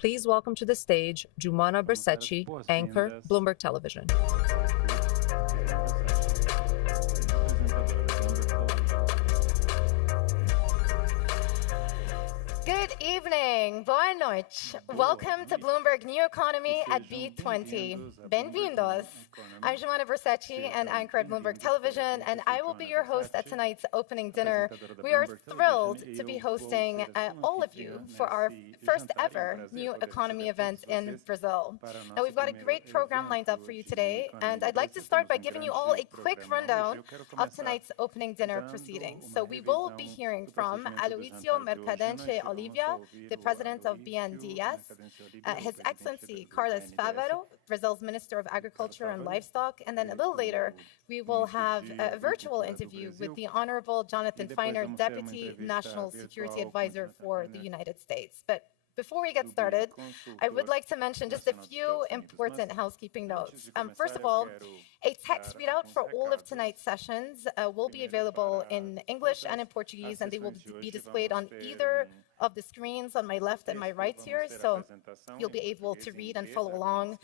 Please welcome to the stage Giumana Bercecci, anchor, Bloomberg Television. Good evening, boa noite. Welcome to Bloomberg New Economy at B20. Bem-vindos. I'm Giumana Bercecci, and anchor at Bloomberg Television, and I will be your host at tonight's opening dinner. We are thrilled to be hosting all of you for our first ever New Economy event in Brazil. Now, we've got a great program lined up for you today, and I'd like to start by giving you all a quick rundown of tonight's opening dinner proceedings. So we will be hearing from Aloizio Mercadante, the president of BNDES, His Excellency Carlos Fávaro, Brazil's Minister of Agriculture and Livestock, and then a little later, we will have a virtual interview with the Honorable Jonathan Feiner, Deputy National Security Advisor for the United States. But before we get started, I would like to mention just a few important housekeeping notes. First of all, a text readout for all of tonight's sessions will be available in English and in Portuguese, and they will be displayed on either of the screens on my left and my right here, so you'll be able to read and follow along.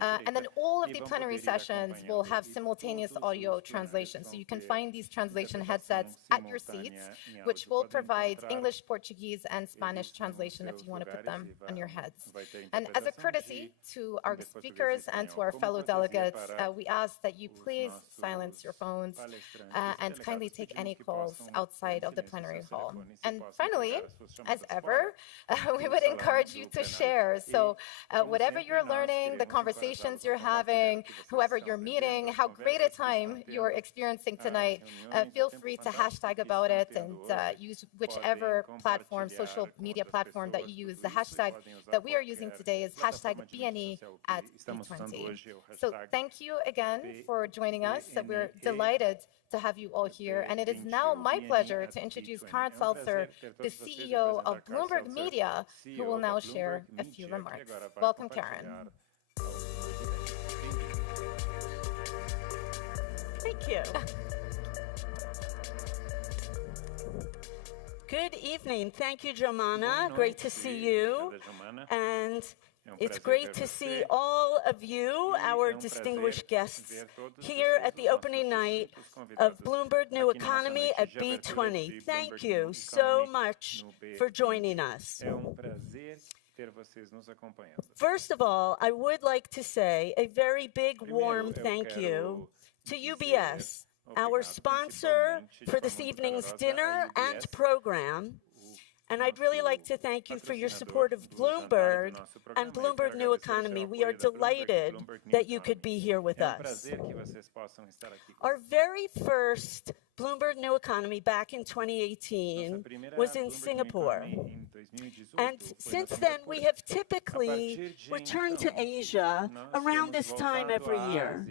And then all of the plenary sessions will have simultaneous audio translation, so you can find these translation headsets at your seats, which will provide English, Portuguese, and Spanish translation if you want to put them on your heads. And as a courtesy to our speakers and to our fellow delegates, we ask that you please silence your phones and kindly take any calls outside of the plenary hall. And finally, as ever, we would encourage you to share. So whatever you're learning, the conversations you're having, whoever you're meeting, how great a time you're experiencing tonight, feel free to hashtag about it and use whichever platform, social media platform that you use. The hashtag that we are using today is hashtag BNE at B20. So thank you again for joining us. We're delighted to have you all here. And it is now my pleasure to introduce Karen Seltzer, the CEO of Bloomberg Media, who will now share a few remarks. Welcome, Karen. Thank you. Good evening. Thank you, Giumana. Great to see you. And it's great to see all of you, our distinguished guests, here at the opening night of Bloomberg New Economy at B20. Thank you so much for joining us. First of all, I would like to say a very big, warm thank you to UBS, our sponsor for this evening's dinner and program. And I'd really like to thank you for your support of Bloomberg and Bloomberg New Economy. We are delighted that you could be here with us. Our very first Bloomberg New Economy back in 2018 was in Singapore. And since then, we have typically returned to Asia around this time every year.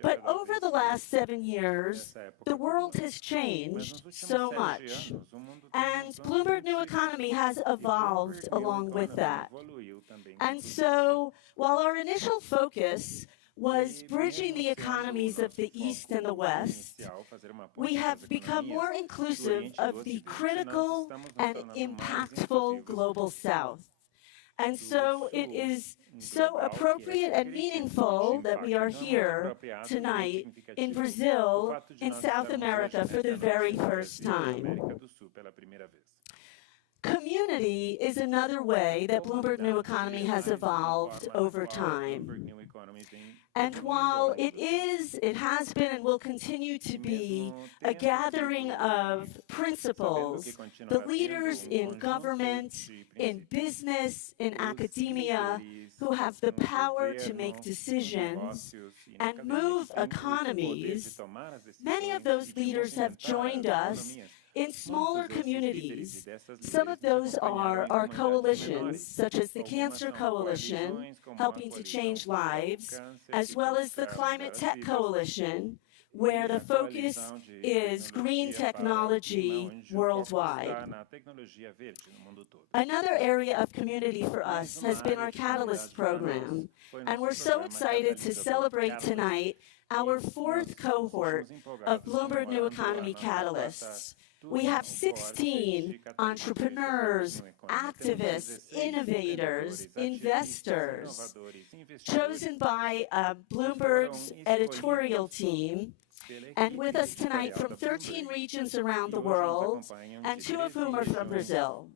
But over the last 7 years, the world has changed so much. And Bloomberg New Economy has evolved along with that. And so, while our initial focus was bridging the economies of the East and the West, we have become more inclusive of the critical and impactful global South. And so it is so appropriate and meaningful that we are here tonight in Brazil, in South America, for the very first time. Community is another way that Bloomberg New Economy has evolved over time. And while it has been and will continue to be a gathering of principles, the leaders in government, in business, in academia, who have the power to make decisions and move economies, many of those leaders have joined us in smaller communities. Some of those are our coalitions, such as the Cancer Coalition, helping to change lives, as well as the Climate Tech Coalition, where the focus is green technology worldwide. Another area of community for us has been our Catalyst program, and we're so excited to celebrate tonight our fourth cohort of Bloomberg New Economy Catalysts. We have 16 entrepreneurs, activists, innovators, investors, chosen by Bloomberg's editorial team, and with us tonight from 13 regions around the world, and 2 of whom are from Brazil.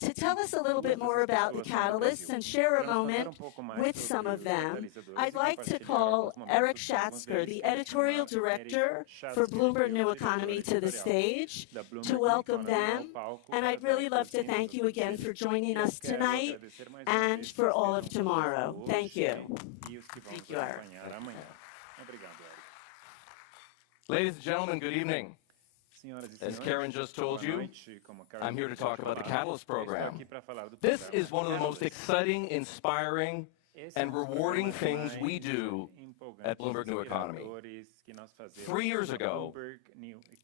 To tell us a little bit more about the catalysts and share a moment with some of them, I'd like to call Eric Schatzker, the editorial director for Bloomberg New Economy, to the sage to welcome them. And I'd really love to thank you again for joining us tonight and for all of tomorrow. Thank you. Thank you, Eric. Ladies and gentlemen, good evening. As Karen just told you, I'm here to talk about the Catalyst program. This is one of the most exciting, inspiring, and rewarding things we do at Bloomberg New Economy. 3 years ago,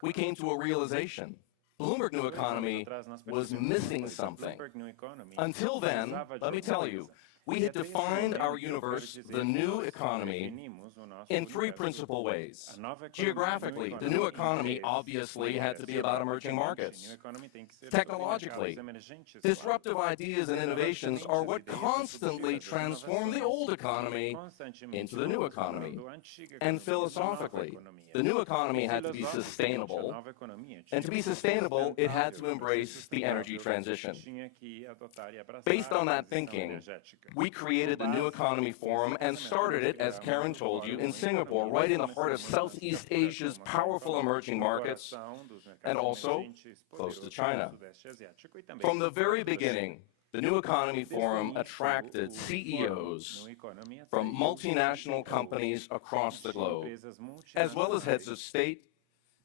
we came to a realization. Bloomberg New Economy was missing something. Until then, let me tell you, we had defined our universe, the new economy, in 3 principal ways. Geographically, the new economy obviously had to be about emerging markets. Technologically, disruptive ideas and innovations are what constantly transform the old economy into the new economy. And philosophically, the new economy had to be sustainable. And to be sustainable, it had to embrace the energy transition. Based on that thinking, we created the New Economy Forum and started it, as Karen told you, in Singapore, right in the heart of Southeast Asia's powerful emerging markets, and also close to China. From the very beginning, the New Economy Forum attracted CEOs from multinational companies across the globe, as well as heads of state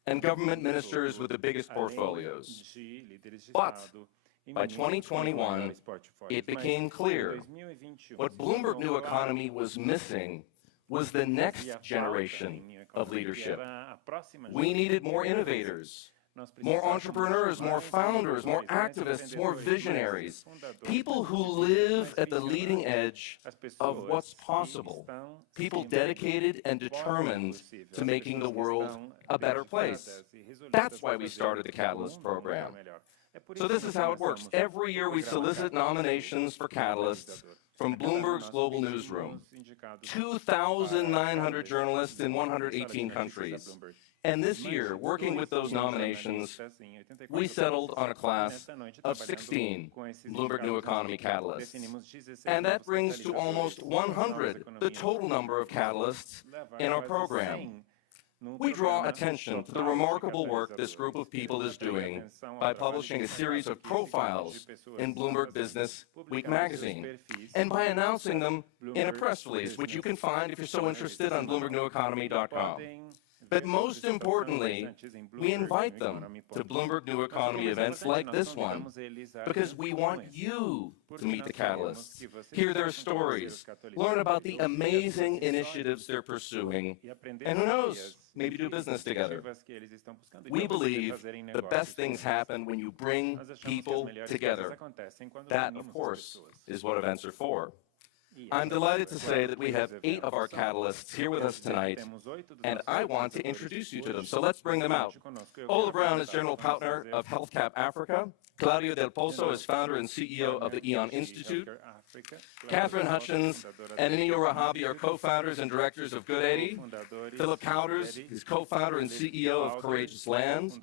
and government ministers with the biggest portfolios. But by 2021, it became clear what Bloomberg New Economy was missing was the next generation of leadership. We needed more innovators, more entrepreneurs, more founders, more activists, more visionaries, people who live at the leading edge of what's possible, people dedicated and determined to making the world a better place. That's why we started the Catalyst program. So this is how it works. Every year we solicit nominations for Catalysts from Bloomberg's global newsroom, 2,900 journalists in 118 countries. And this year, working with those nominations, we settled on a class of 16 Bloomberg New Economy Catalysts. And that brings to almost 100 the total number of Catalysts in our program. We draw attention to the remarkable work this group of people is doing by publishing a series of profiles in Bloomberg Business Week magazine, and by announcing them in a press release, which you can find if you're so interested on BloombergNewEconomy.com. But most importantly, we invite them to Bloomberg New Economy events like this one because we want you to meet the Catalysts, hear their stories, learn about the amazing initiatives they're pursuing, and who knows, maybe do business together. We believe the best things happen when you bring people together. That, of course, is what events are for. I'm delighted to say that we have 8 of our Catalysts here with us tonight, and I want to introduce you to them. So let's bring them out. Ola Brown is General Partner of HealthCap Africa. Claudio Del Pozo is founder and CEO of the Eon Institute. Catherine Hutchins and Anil Rahabi are co-founders and directors of Good80. Philip Cowders is co-founder and CEO of Courageous Land.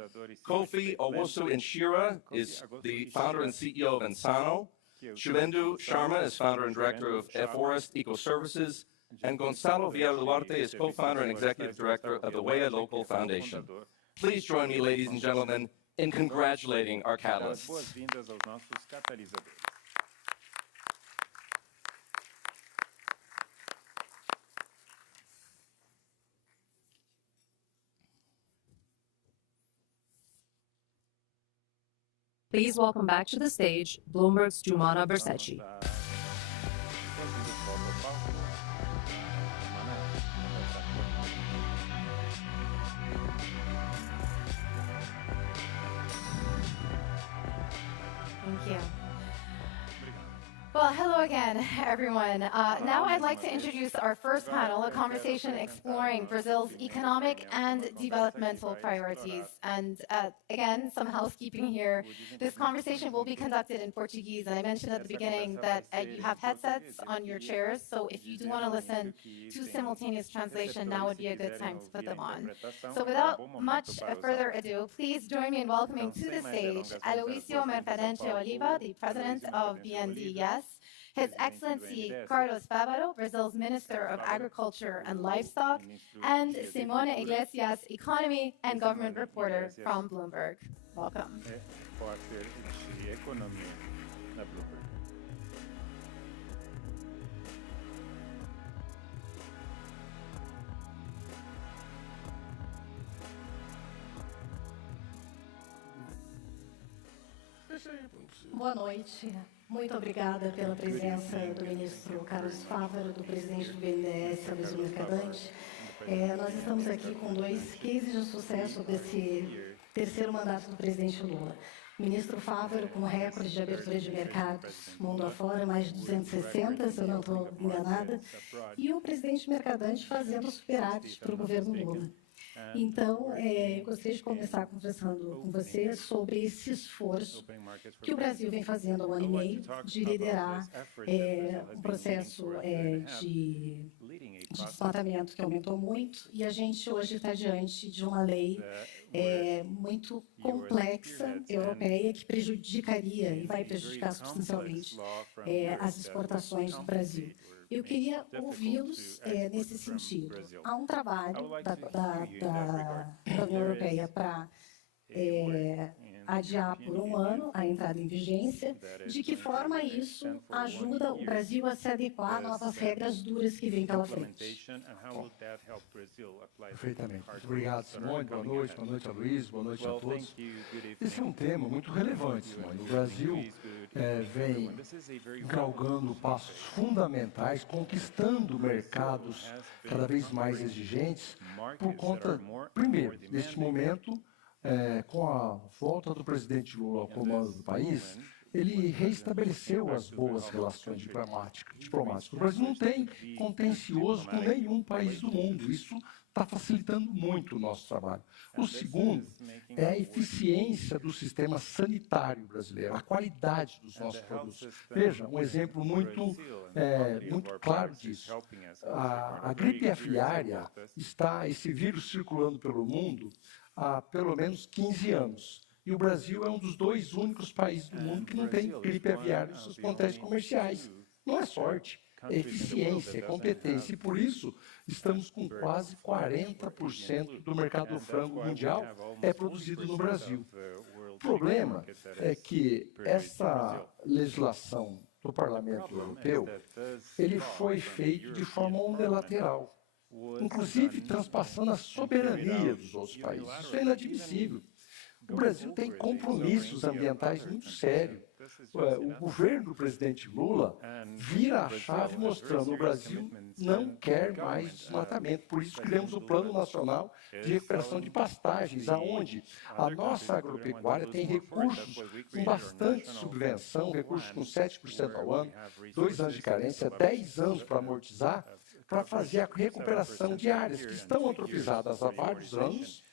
Kofi Owosu-Inshira is the founder and CEO of Ensano. Shuvendu Sharma is founder and director of Forest Eco Services, and Gonzalo Villar-Duarte is co-founder and executive director of the WEA Local Foundation. Please join me, ladies and gentlemen, in congratulating our Catalysts. Please welcome back to the stage Bloomberg's Jumana Berceci. Thank you. Well, hello again, everyone. Now I'd like to introduce our first panel, a conversation exploring Brazil's economic and developmental priorities. And again, some housekeeping here. This conversation will be conducted in Portuguese, and I mentioned at the beginning that you have headsets on your chairs, so if you do want to listen to simultaneous translation, now would be a good time to put them on. So without much further ado, please join me in welcoming to the stage Aloizio Mercadante Oliva, the president of BNDES, His Excellency Carlos Fávaro, Brazil's Minister of Agriculture and Livestock, and Simone Iglesias, Economy and Government Reporter from Bloomberg. Welcome. Boa noite. Muito obrigada pela presença do ministro Carlos Fávaro, do presidente do BNDES, Aloizio Mercadante. Nós estamos aqui com dois cases de sucesso desse terceiro mandato do presidente Lula. O ministro Fávaro com recorde de abertura de mercados mundo afora, mais de 260, se eu não estou enganada, e o presidente Mercadante fazendo superávit para o governo Lula. Então, eu gostaria de começar conversando com você sobre esse esforço que o Brasil vem fazendo há um ano e meio de liderar um processo de desmatamento que aumentou muito, e a gente hoje está diante de uma lei muito complexa, europeia, que prejudicaria e vai prejudicar substancialmente as exportações do Brasil. Eu queria ouvi-los nesse sentido. Há um trabalho da União Europeia para adiar por um ano a entrada em vigência. De que forma isso ajuda o Brasil a se adequar a novas regras duras que vêm pela frente? Perfeitamente. Muito obrigado, Simone. Boa noite, Aloizio, boa noite a todos. Esse é um tema muito relevante, Simone. O Brasil vem galgando passos fundamentais, conquistando mercados cada vez mais exigentes, por conta, primeiro, neste momento, com a volta do presidente Lula ao comando do país, ele reestabeleceu as boas relações diplomáticas. O Brasil não tem contencioso com nenhum país do mundo. Isso está facilitando muito o nosso trabalho. O segundo é a eficiência do sistema sanitário brasileiro, a qualidade dos nossos produtos. Veja, um exemplo muito claro disso. A gripe aviária esse vírus circulando pelo mundo há pelo menos 15 anos. E o Brasil é um dos dois únicos países do mundo que não tem gripe aviária nos seus plantéis comerciais. Não é sorte, é eficiência, é competência. E por isso estamos com quase 40% do mercado frango mundial produzido no Brasil. O problema é que essa legislação do Parlamento Europeu, ele foi feito de forma unilateral, inclusive transpassando a soberania dos outros países. Isso é inadmissível. O Brasil tem compromissos ambientais muito sérios. O governo do presidente Lula vira a chave mostrando que o Brasil não quer mais desmatamento. Por isso criamos o Plano Nacional de Recuperação de Pastagens, onde a nossa agropecuária tem recursos com bastante subvenção, recursos com 7% ao ano, 2 anos de carência, 10 anos para amortizar, para fazer a recuperação de áreas que estão antropizadas há vários anos,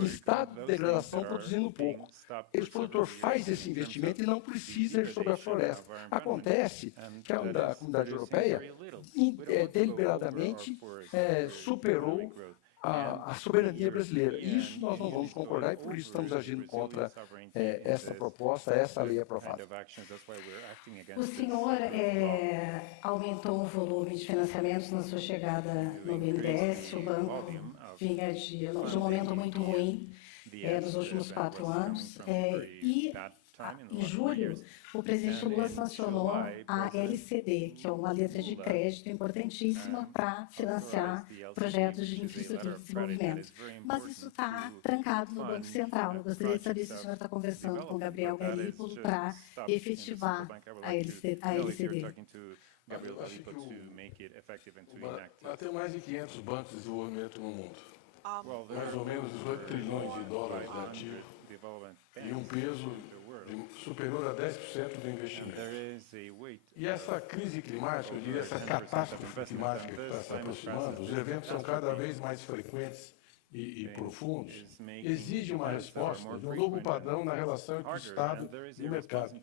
em estado de degradação, produzindo pouco. O produtor faz esse investimento e não precisa ir sobre a floresta. Acontece que a comunidade europeia deliberadamente superou a soberania brasileira. Isso nós não vamos concordar e por isso estamos agindo contra essa proposta, essa lei aprovada. O senhor aumentou o volume de financiamentos na sua chegada no BNDES. O banco vinha de um momento muito ruim nos últimos 4 anos. E em julho, o presidente Lula sancionou a LCD, que é uma letra de crédito importantíssima para financiar projetos de infraestrutura de desenvolvimento. Mas isso está trancado no Banco Central. Eu gostaria de saber se o senhor está conversando com o Gabriel Galípolo para efetivar a LCD. Eu acho que tem mais de 500 bancos de desenvolvimento no mundo. Mais ou menos 18 trilhões de dólares de ativo e um peso superior a 10% do investimento. E essa crise climática, eu diria, essa catástrofe climática que está se aproximando, os eventos são cada vez mais frequentes e profundos, exige uma resposta de um novo padrão na relação entre o Estado e o mercado.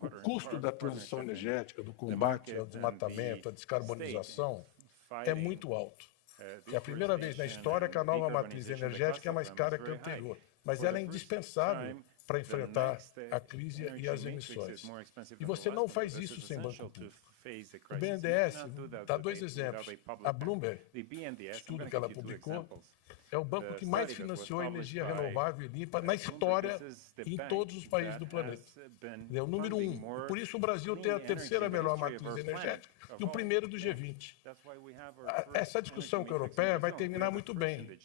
O custo da transição energética, do combate ao desmatamento, à descarbonização, é muito alto. É a primeira vez na história que a nova matriz energética é mais cara que a anterior, mas ela é indispensável para enfrentar a crise e as emissões. E você não faz isso sem banco público. O BNDES dá dois exemplos. A Bloomberg, estudo que ela publicou, é o banco que mais financiou a energia renovável e limpa na história em todos os países do planeta. É o número 1. Por isso o Brasil tem a terceira melhor matriz energética e o primeiro do G20. Essa discussão europeia vai terminar muito bem.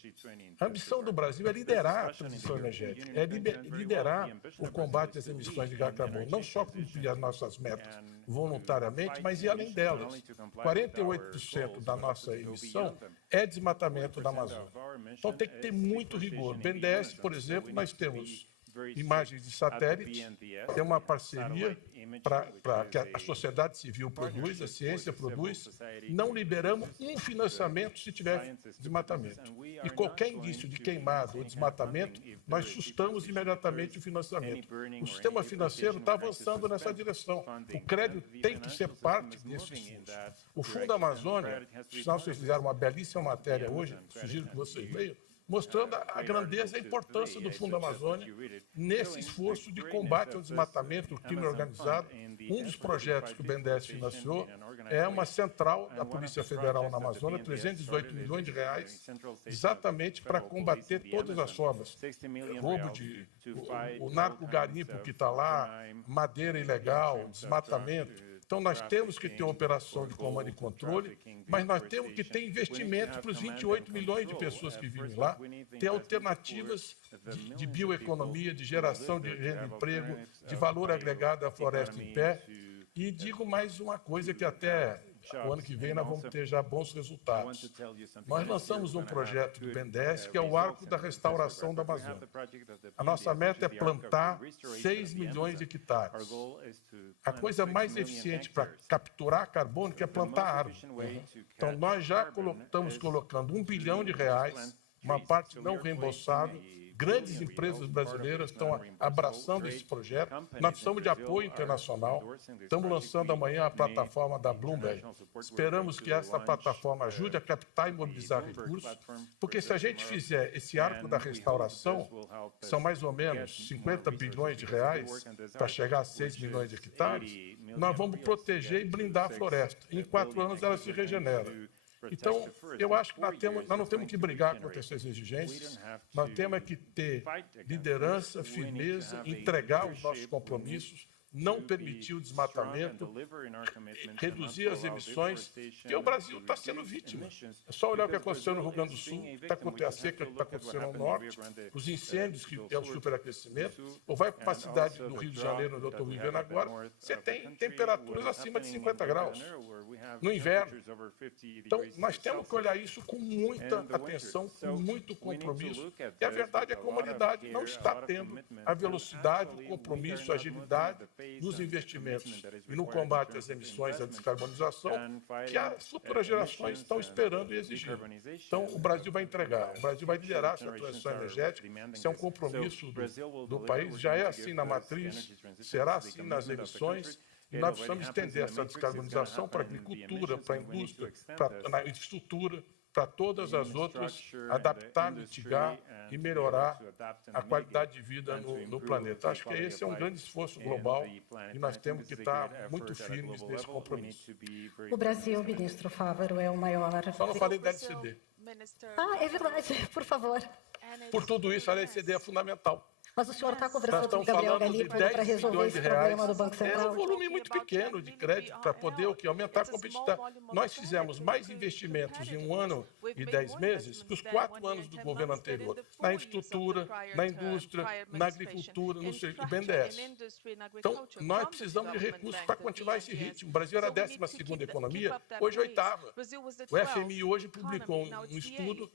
A ambição do Brasil é liderar a transição energética, é liderar o combate às emissões de gás carbono, não só cumprir as nossas metas voluntariamente, mas ir além delas. 48% da nossa emissão é desmatamento da Amazônia. Então tem que ter muito rigor. No BNDES, por exemplo, nós temos imagens de satélite, tem uma parceria para que a sociedade civil produz, a ciência produz, não liberamos um financiamento se tiver desmatamento. E qualquer indício de queimado ou desmatamento, nós sustamos imediatamente o financiamento. O sistema financeiro está avançando nessa direção. O crédito tem que ser parte desse esforço. O Fundo Amazônia, senão vocês fizeram uma belíssima matéria hoje, sugiro que vocês leiam, mostrando a grandeza e a importância do Fundo Amazônia nesse esforço de combate ao desmatamento, o crime organizado. Um dos projetos que o BNDES financiou é uma central da Polícia Federal na Amazônia, 318 milhões de reais, exatamente para combater todas as formas. Roubo o narco-garimpo que está lá, madeira ilegal, desmatamento. Então, nós temos que ter operação de comando e controle, mas nós temos que ter investimentos para os 28 milhões de pessoas que vivem lá, ter alternativas de bioeconomia, de geração de renda e emprego, de valor agregado à floresta em pé. E digo mais uma coisa que até o ano que vem nós vamos ter já bons resultados. Nós lançamos um projeto do BNDES que é o Arco da Restauração da Amazônia. A nossa meta é plantar 6 milhões de hectares. A coisa mais eficiente para capturar carbono é plantar árvore. Então, nós já estamos colocando R$1 bilhão, uma parte não reembolsável. Grandes empresas brasileiras estão abraçando esse projeto. Nós precisamos de apoio internacional. Estamos lançando amanhã a plataforma da Bloomberg. Esperamos que essa plataforma ajude a captar e mobilizar recursos, porque se a gente fizer esse arco da restauração, são mais ou menos 50 bilhões de reais para chegar a 6 milhões de hectares, nós vamos proteger e blindar a floresta. Em 4 anos ela se regenera. Então, eu acho que nós não temos que brigar contra essas exigências, nós temos que ter liderança, firmeza, entregar os nossos compromissos, não permitir o desmatamento, reduzir as emissões, porque o Brasil está sendo vítima. É só olhar o que aconteceu no Rio Grande do Sul, a seca que está acontecendo no norte, os incêndios, que é o superaquecimento, ou vai para uma cidade do Rio de Janeiro, onde eu estou vivendo agora, você tem temperaturas acima de 50 graus no inverno. Então, nós temos que olhar isso com muita atenção, com muito compromisso, e a verdade é que a comunidade não está tendo a velocidade, o compromisso, a agilidade nos investimentos e no combate às emissões e à descarbonização que as futuras gerações estão esperando e exigindo. Então, o Brasil vai entregar, o Brasil vai liderar essa transição energética, isso é um compromisso do país, já é assim na matriz, será assim nas emissões, e nós precisamos estender essa descarbonização para a agricultura, para a indústria, para a infraestrutura, para todas as outras, adaptar, mitigar e melhorar a qualidade de vida no planeta. Acho que esse é um grande esforço global e nós temos que estar muito firmes nesse compromisso. O Brasil, ministro Fávaro, é o maior... Só não falei da LCD. Ah, é verdade, por favor. Por tudo isso, a LCD é fundamental. Mas o senhor está conversando com o Gabriel Galípolo para resolver esse problema do Banco Central? É um volume muito pequeno de crédito para poder aumentar a competitividade. Nós fizemos mais investimentos em 1 ano e 10 meses que os 4 anos do governo anterior, na infraestrutura, na indústria, na agricultura, no BNDES. Então, nós precisamos de recursos para continuar esse ritmo. O Brasil era a 12ª economia, hoje 8ª. O FMI hoje publicou um estudo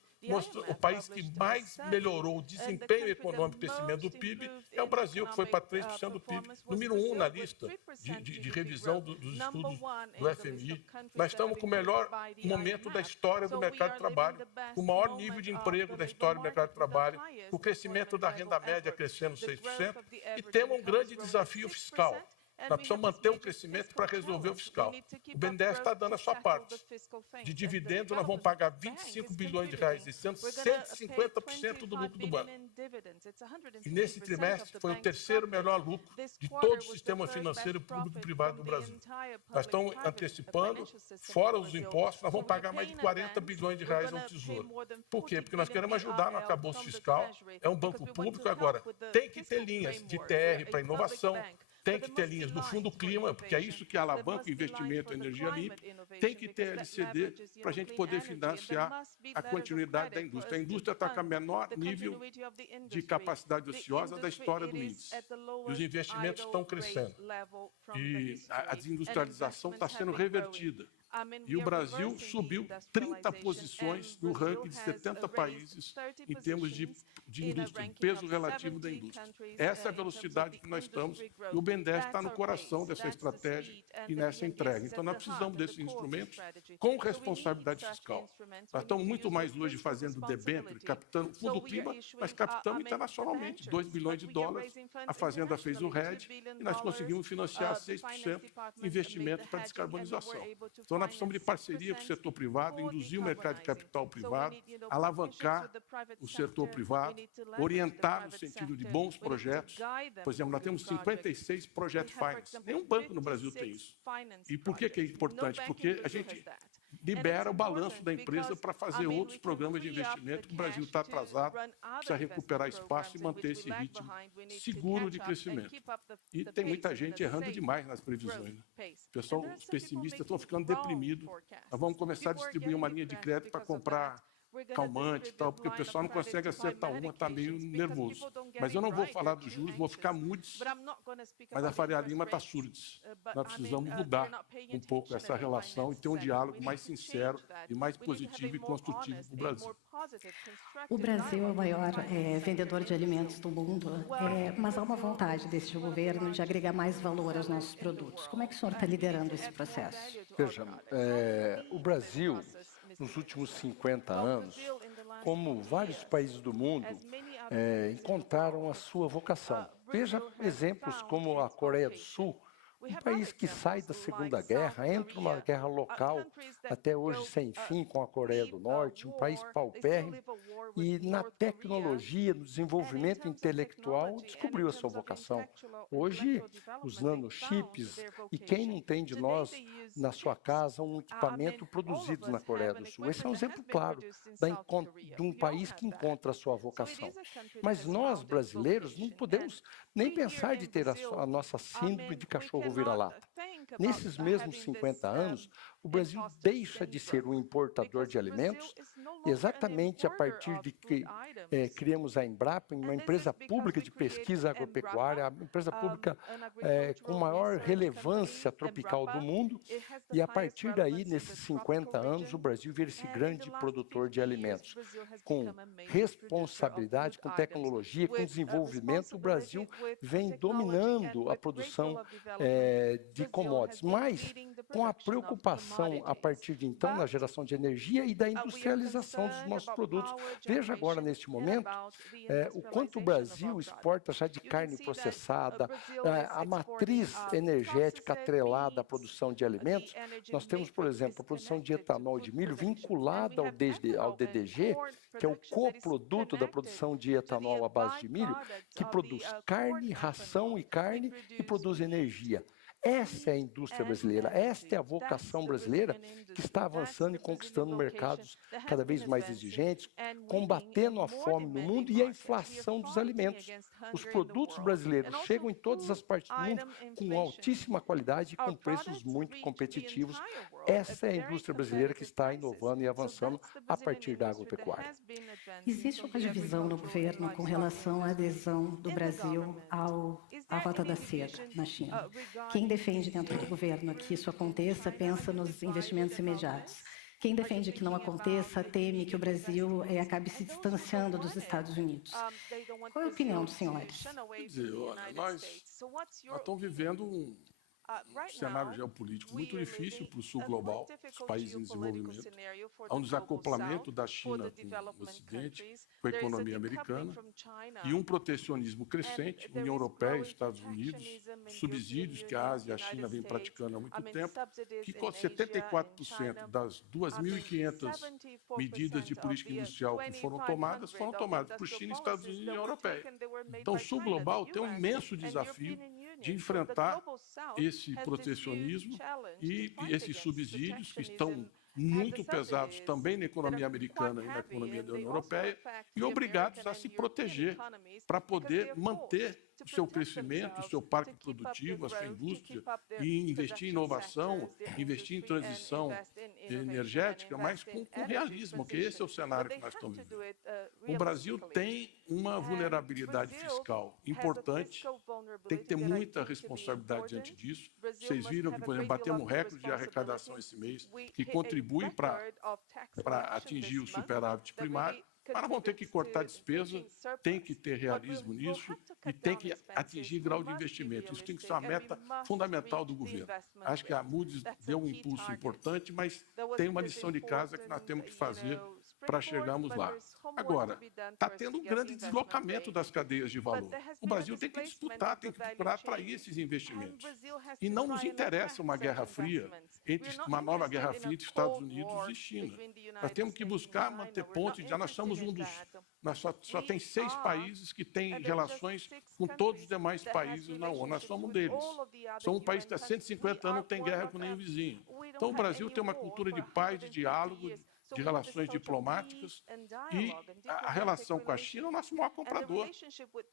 o país que mais melhorou o desempenho econômico e crescimento do PIB é o Brasil, que foi para 3% do PIB. Número 1 na lista de revisão dos estudos do FMI. Nós estamos com o melhor momento da história do mercado de trabalho, com o maior nível de emprego da história do mercado de trabalho, com o crescimento da renda média crescendo 6%, e temos um grande desafio fiscal. Nós precisamos manter o crescimento para resolver o fiscal. O BNDES está dando a sua parte. De dividendos, nós vamos pagar 25 bilhões de reais, esse ano 150% do lucro do banco. E nesse trimestre foi o terceiro melhor lucro de todo o sistema financeiro público e privado do Brasil. Nós estamos antecipando, fora os impostos, nós vamos pagar mais de 40 bilhões de reais ao Tesouro. Por quê? Porque nós queremos ajudar no arcabouço fiscal, é um banco público agora. Tem que ter linhas de TR para inovação, tem que ter linhas do Fundo Clima, porque é isso que alavanca o investimento em energia limpa. Tem que ter LCD para a gente poder financiar a continuidade da indústria. A indústria está com o menor nível de capacidade ociosa da história do índice. E os investimentos estão crescendo. E a desindustrialização está sendo revertida. E o Brasil subiu 30 posições no ranking de 70 países em termos de indústria, de peso relativo da indústria. Essa é a velocidade que nós estamos, e o BNDES está no coração dessa estratégia e nessa entrega. Então, nós precisamos desses instrumentos com responsabilidade fiscal. Nós estamos muito mais hoje fazendo debênture, captando o Fundo Clima, mas captamos internacionalmente 2 bilhões de dólares. A Fazenda fez o RED e nós conseguimos financiar 6% investimento para descarbonização. Então, nós precisamos de parceria com o setor privado, induzir o mercado de capital privado, alavancar o setor privado, orientar no sentido de bons projetos. Por exemplo, nós temos 56 Project Finance. Nenhum banco no Brasil tem isso. E por que é importante? Porque a gente libera o balanço da empresa para fazer outros programas de investimento, que o Brasil está atrasado, precisa recuperar espaço e manter esse ritmo seguro de crescimento. E tem muita gente errando demais nas previsões. O pessoal, os pessimistas estão ficando deprimidos. Nós vamos começar a distribuir uma linha de crédito para comprar calmante e tal, porque o pessoal não consegue acertar uma, está meio nervoso. Mas eu não vou falar dos juros, vou ficar mudos, mas a Faria Lima está surdes. Nós precisamos mudar um pouco essa relação e ter um diálogo mais sincero e mais positivo e construtivo para o Brasil. O Brasil é o maior vendedor de alimentos do mundo, mas há uma vontade deste governo de agregar mais valor aos nossos produtos. Como é que o senhor está liderando esse processo? Veja, o Brasil, nos últimos 50 anos, como vários países do mundo, encontraram a sua vocação. Veja exemplos como a Coreia do Sul, um país que sai da Segunda Guerra, entra numa guerra local, até hoje sem fim, com a Coreia do Norte, um país paupérrimo, e na tecnologia, no desenvolvimento intelectual, descobriu a sua vocação. Hoje, os nanochips, e quem não tem de nós, na sua casa, um equipamento produzido na Coreia do Sul? Esse é um exemplo claro de um país que encontra a sua vocação. Mas nós, brasileiros, não podemos nem pensar de ter a nossa síndrome de cachorro vira-lata. Nesses mesmos 50 anos, o Brasil deixa de ser um importador de alimentos, exatamente a partir de que criamos a Embrapa, uma empresa pública de pesquisa agropecuária, a empresa pública com maior relevância tropical do mundo, e a partir daí, nesses 50 anos, o Brasil vira esse grande produtor de alimentos. Com responsabilidade, com tecnologia, com desenvolvimento, o Brasil vem dominando a produção de commodities, mas com a preocupação a partir de então na geração de energia e da industrialização dos nossos produtos. Veja agora, neste momento, o quanto o Brasil exporta já de carne processada, a matriz energética atrelada à produção de alimentos. Nós temos, por exemplo, a produção de etanol de milho vinculada ao DDG, que é o coproduto da produção de etanol à base de milho, que produz carne, ração e carne e produz energia. Essa é a indústria brasileira, esta é a vocação brasileira que está avançando e conquistando mercados cada vez mais exigentes, combatendo a fome no mundo e a inflação dos alimentos. Os produtos brasileiros chegam em todas as partes do mundo com altíssima qualidade e com preços muito competitivos. Essa é a indústria brasileira que está inovando e avançando a partir da agropecuária. Existe uma divisão no governo com relação à adesão do Brasil à Rota da Seda na China. Quem defende dentro do governo que isso aconteça pensa nos investimentos imediatos. Quem defende que não aconteça teme que o Brasil acabe se distanciando dos Estados Unidos. Qual é a opinião dos senhores? Quer dizer, olha, nós estamos vivendo um cenário geopolítico muito difícil para o sul global, os países em desenvolvimento. Há um desacoplamento da China com o Ocidente, com a economia americana, e um protecionismo crescente, União Europeia, Estados Unidos, subsídios que a Ásia e a China vêm praticando há muito tempo, que com 74% das 2.500 medidas de política industrial que foram tomadas por China, Estados Unidos e União Europeia. Então, o sul global tem um imenso desafio de enfrentar esse protecionismo e esses subsídios que estão muito pesados também na economia americana e na economia da União Europeia e obrigados a se proteger para poder manter o seu crescimento, o seu parque produtivo, a sua indústria e investir em inovação, investir em transição energética, mas com realismo, que esse é o cenário que nós estamos vivendo. O Brasil tem uma vulnerabilidade fiscal importante, tem que ter muita responsabilidade diante disso. Vocês viram que, por exemplo, batemos um recorde de arrecadação esse mês, que contribui para atingir o superávit primário, mas nós vamos ter que cortar despesa, tem que ter realismo nisso e tem que atingir grau de investimento. Isso tem que ser uma meta fundamental do governo. Acho que a Moody's deu um impulso importante, mas tem uma lição de casa que nós temos que fazer para chegarmos lá. Agora, está tendo um grande deslocamento das cadeias de valor. O Brasil tem que disputar, tem que procurar atrair esses investimentos. E não nos interessa uma guerra fria, uma nova guerra fria entre Estados Unidos e China. Nós temos que buscar manter pontos. Nós somos nós só tem 6 países que têm relações com todos os demais países na ONU. Nós somos um deles. Somos um país que há 150 anos não tem guerra com nenhum vizinho. Então, o Brasil tem uma cultura de paz, de diálogo, de relações diplomáticas, e a relação com a China é o nosso maior comprador.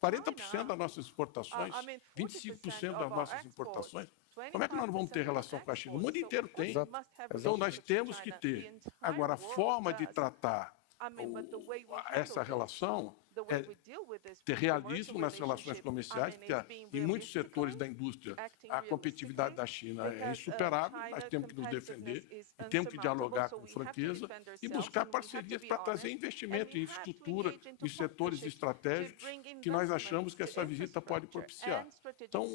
40% das nossas exportações, 25% das nossas importações. Como é que nós não vamos ter relação com a China? O mundo inteiro tem. Então, nós temos que ter. Agora, a forma de tratar essa relação é ter realismo nas relações comerciais, porque em muitos setores da indústria a competitividade da China é insuperável, nós temos que nos defender e temos que dialogar com franqueza e buscar parcerias para trazer investimento em infraestrutura, em setores estratégicos que nós achamos que essa visita pode propiciar. Então,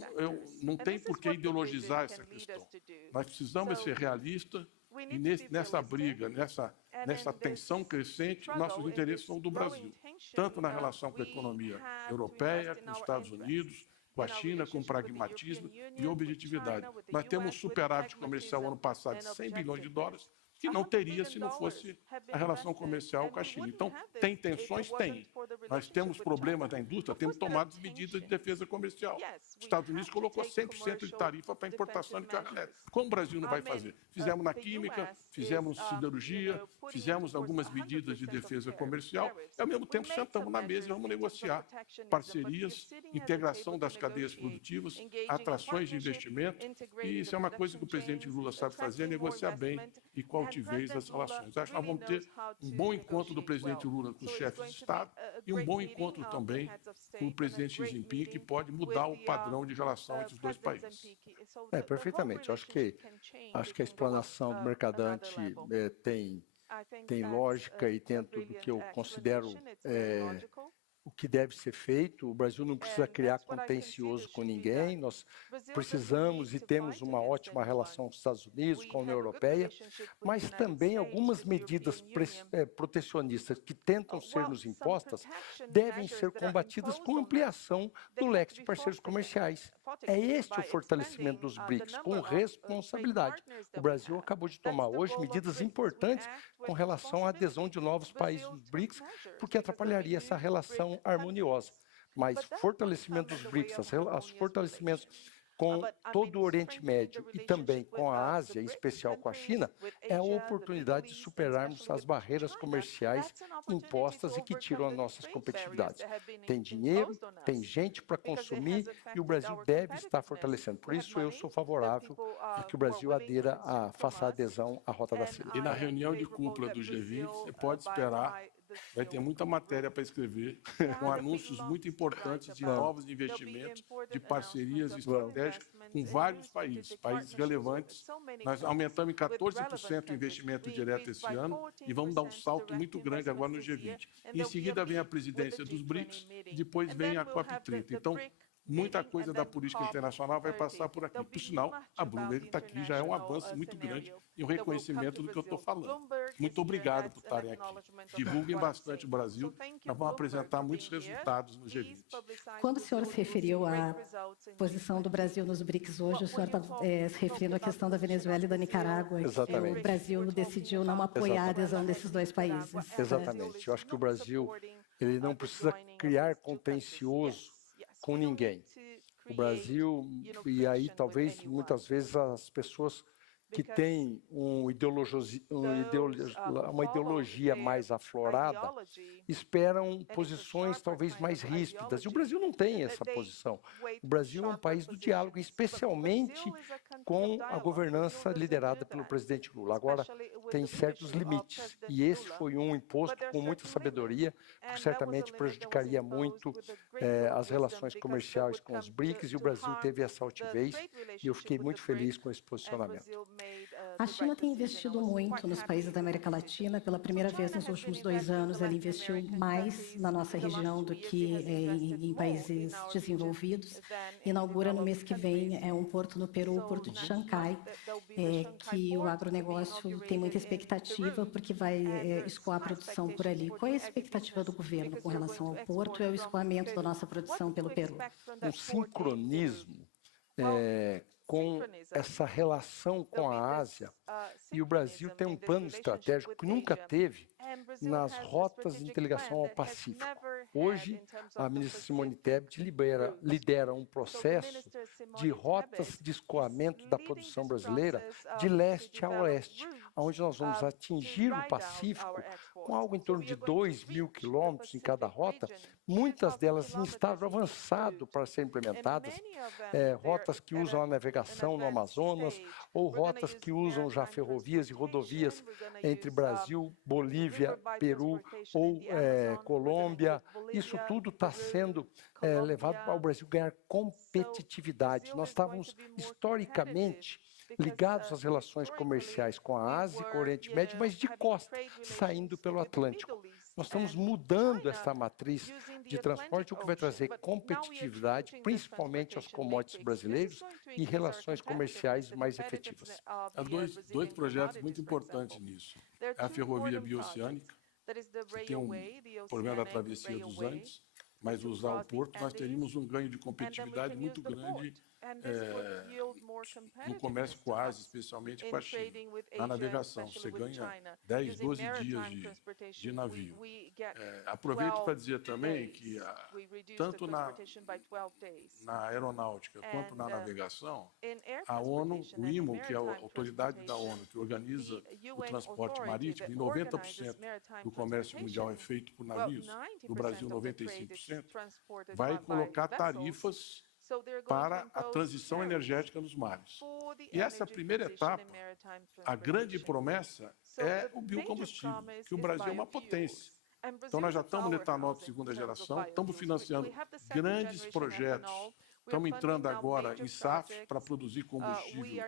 não tem por que ideologizar essa questão. Nós precisamos ser realistas e nessa briga, nessa tensão crescente, nossos interesses são do Brasil, tanto na relação com a economia europeia, com os Estados Unidos, com a China, com pragmatismo e objetividade. Nós temos um superávit comercial ano passado de 100 bilhões de dólares, que não teria se não fosse a relação comercial com a China. Então, tem tensões? Tem. Nós temos problemas na indústria, temos tomado medidas de defesa comercial. Os Estados Unidos colocou 100% de tarifa para importação de carro elétrico. Como o Brasil não vai fazer? Fizemos na química, fizemos siderurgia, fizemos algumas medidas de defesa comercial, e ao mesmo tempo sentamos na mesa e vamos negociar parcerias, integração das cadeias produtivas, atrações de investimento, e isso é uma coisa que o presidente Lula sabe fazer, é negociar bem e qual cultiveis as relações. Acho que nós vamos ter um bom encontro do presidente Lula com os chefes de Estado e um bom encontro também com o presidente Xi Jinping, que pode mudar o padrão de relação entre os dois países. Perfeitamente. Acho que a explanação do Mercadante tem lógica e dentro do que eu considero o que deve ser feito. O Brasil não precisa criar contencioso com ninguém, nós precisamos e temos uma ótima relação com os Estados Unidos, com a União Europeia, mas também algumas medidas protecionistas que tentam ser nos impostas devem ser combatidas com ampliação do leque de parceiros comerciais. É este o fortalecimento dos BRICS, com responsabilidade. O Brasil acabou de tomar hoje medidas importantes com relação à adesão de novos países dos BRICS, porque atrapalharia essa relação harmoniosa. Mas fortalecimento dos BRICS, os fortalecimentos com todo o Oriente Médio e também com a Ásia, em especial com a China, é a oportunidade de superarmos as barreiras comerciais impostas e que tiram as nossas competitividades. Tem dinheiro, tem gente para consumir e o Brasil deve estar fortalecendo. Por isso, eu sou favorável a que o Brasil faça a adesão à Rota da Seda. E na reunião de cúpula do G20, você pode esperar vai ter muita matéria para escrever, com anúncios muito importantes de novos investimentos, de parcerias estratégicas com vários países relevantes. Nós aumentamos em 14% o investimento direto esse ano e vamos dar um salto muito grande agora no G20. Em seguida vem a presidência dos BRICS e depois vem a COP30. Então, muita coisa da política internacional vai passar por aqui. Por sinal, a Bloomberg está aqui, já é um avanço muito grande e um reconhecimento do que eu estou falando. Muito obrigado por estarem aqui. Divulguem bastante o Brasil, nós vamos apresentar muitos resultados no G20. Quando o senhor se referiu à posição do Brasil nos BRICS hoje, o senhor está se referindo à questão da Venezuela e da Nicarágua, Exatamente. que o Brasil decidiu não apoiar a adesão desses dois países. Exatamente. Eu acho que o Brasil ele não precisa criar contencioso com ninguém. O Brasil, e aí talvez muitas vezes as pessoas que têm uma ideologia mais aflorada esperam posições talvez mais ríspidas. E o Brasil não tem essa posição. O Brasil é um país do diálogo, especialmente com a governança liderada pelo presidente Lula. Agora, tem certos limites. E esse foi um imposto com muita sabedoria, que certamente prejudicaria muito as relações comerciais com os BRICS, e o Brasil teve essa altivez, e eu fiquei muito feliz com esse posicionamento. A China tem investido muito nos países da América Latina. Pela primeira vez nos últimos 2 anos, ela investiu mais na nossa região do que em países desenvolvidos. Inaugura no mês que vem um porto no Peru, o Porto de Xangai, que o agronegócio tem muita expectativa, porque vai escoar a produção por ali. Qual é a expectativa do governo com relação ao porto e ao escoamento da nossa produção pelo Peru? Um sincronismo com essa relação com a Ásia, e o Brasil tem um plano estratégico que nunca teve nas rotas de interligação ao Pacífico. Hoje, a ministra Simone Tebet lidera um processo de rotas de escoamento da produção brasileira de leste a oeste, onde nós vamos atingir o Pacífico com algo em torno de 2.000 quilômetros em cada rota, muitas delas em estágio avançado para serem implementadas, rotas que usam a navegação no Amazonas, ou rotas que usam já ferrovias e rodovias entre Brasil, Bolívia, Peru ou Colômbia. Isso tudo está sendo levado para o Brasil ganhar competitividade. Nós estávamos historicamente ligados às relações comerciais com a Ásia e com o Oriente Médio, mas de costa, saindo pelo Atlântico. Nós estamos mudando essa matriz de transporte, o que vai trazer competitividade, principalmente aos commodities brasileiros, e relações comerciais mais efetivas. Há dois projetos muito importantes nisso. A ferrovia bioceânica, que tem um problema da travessia dos Andes, mas usar o porto, nós teríamos um ganho de competitividade muito grande no comércio com a Ásia, especialmente com a China. Na navegação, você ganha 10, 12 dias de navio. Aproveito para dizer também que, tanto na aeronáutica quanto na navegação, a ONU, o IMO, que é a autoridade da ONU que organiza o transporte marítimo, e 90% do comércio mundial é feito por navios, no Brasil 95%, vai colocar tarifas para a transição energética nos mares. E essa primeira etapa, a grande promessa é o biocombustível, que o Brasil é uma potência. Então, nós já estamos no etanol de segunda geração, estamos financiando grandes projetos, estamos entrando agora em SAF para produzir combustível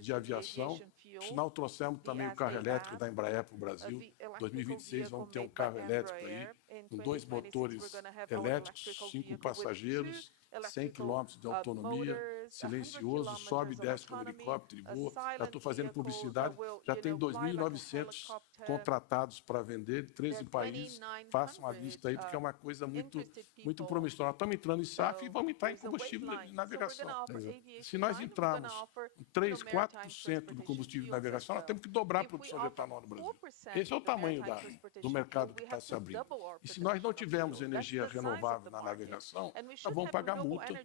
de aviação. Por sinal, trouxemos também o carro elétrico da Embraer para o Brasil. Em 2026 vamos ter um carro elétrico aí, com 2 motores elétricos, 5 passageiros, 100 quilômetros de autonomia, silencioso, sobe e desce com o helicóptero e voa. Já estou fazendo publicidade, já tem 2.900 contratados para vender, 13 países. Façam a lista aí, porque é uma coisa muito promissora. Nós estamos entrando em SAF e vamos entrar em combustível de navegação. Se nós entrarmos em 3, 4% do combustível de navegação, nós temos que dobrar a produção de etanol no Brasil. Esse é o tamanho do mercado que está se abrindo. E se nós não tivermos energia renovável na navegação, nós vamos pagar multa,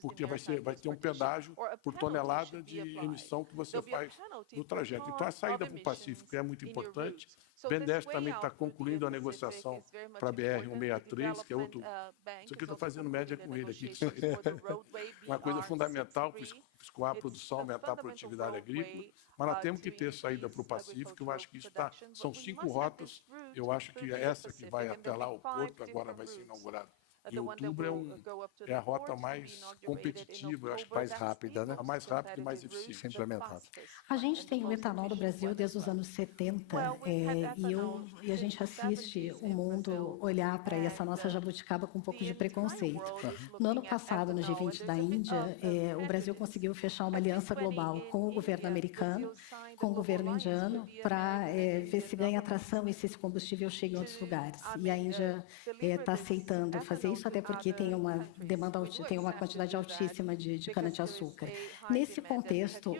porque vai ter um pedágio por tonelada de emissão que você faz no trajeto. Então, a saída para o Pacífico é muito importante. BNDES também está concluindo a negociação para a BR-163, que é outro... Isso aqui eu estou fazendo média com ele aqui. Uma coisa fundamental para escoar a produção, aumentar a produtividade agrícola, mas nós temos que ter saída para o Pacífico, eu acho que isso são 5 rotas, eu acho que essa que vai até lá, o porto, agora vai ser inaugurada. Em outubro é a rota mais competitiva, eu acho que mais rápida, né? A mais rápida e mais eficiente. Implementada. A gente tem o etanol no Brasil desde os anos 70, e a gente assiste o mundo olhar para essa nossa jabuticaba com um pouco de preconceito. No ano passado, no G20 da Índia, o Brasil conseguiu fechar uma aliança global com o governo americano, com o governo indiano, para ver se ganha atração e se esse combustível chega em outros lugares. E a Índia está aceitando fazer isso, até porque tem uma demanda, tem uma quantidade altíssima de cana-de-açúcar. Nesse contexto,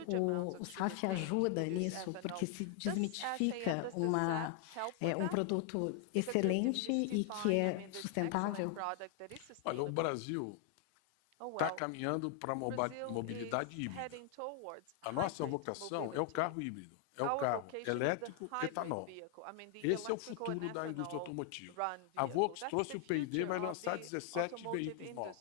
o SAF ajuda nisso, porque se desmitifica um produto excelente e que é sustentável. Olha, o Brasil está caminhando para a mobilidade híbrida. A nossa vocação é o carro híbrido. É o carro elétrico, etanol. Esse é o futuro da indústria automotiva. A Volkswagen trouxe o PID e vai lançar 17 veículos novos.